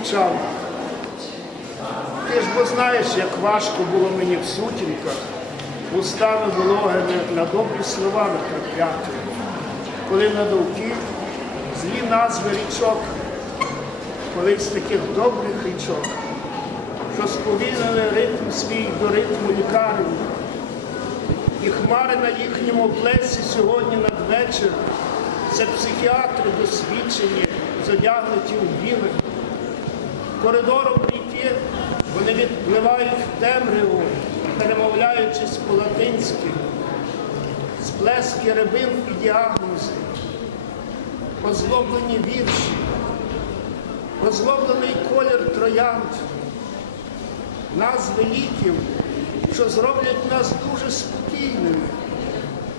мовчав. Ти ж бо знаєш, як важко було мені в сутінках, устами вологими на добрі слова натрапляти, коли на довкі злі назви річок, колись таких добрих річок, що сповільнили ритм свій до ритму лікарні. І хмари на їхньому плесі сьогодні надвечір це психіатри досвідчені, зодягнуті у біле. Коридором ріки вони відпливають в темряву, перемовляючись по-латинськи, сплески рибин і діагнози, озлоблені вірші, озлоблений колір троянд, назви ліків, що зроблять нас дуже спокійними.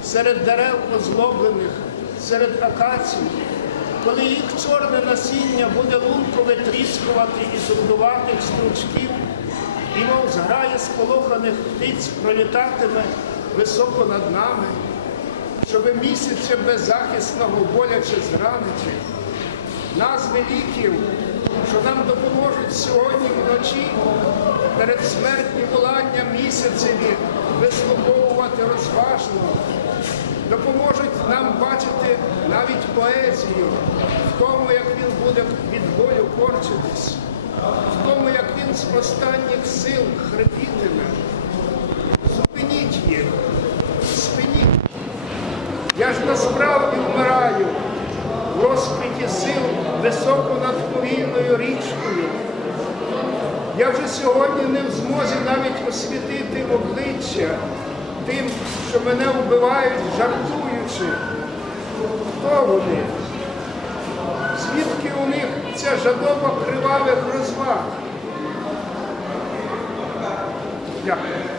Серед дерев озлоблених, серед акацій, коли їх чорне насіння буде лунко витріскувати із рудуватих стручків, і мов зграє сполоханих птиць пролітатиме високо над нами, щоби місяця беззахисного боляче зранити, назви ліків, що нам допоможуть сьогодні вночі перед смертні волання місяцеві вислуховувати розважно, допоможуть нам бачити навіть поезію в тому, як він буде від болю корчитись, в тому, як він з останніх сил хрипітиме. Зупиніть їх, спиніть. Я ж насправді вмираю в розквіті сил високо над повільною річкою. Я вже сьогодні не в змозі навіть освітити обличчя тим, що мене вбивають, жартуючи. Хто вони? Звідки у них ця жадоба кривавих розваг? Дякую.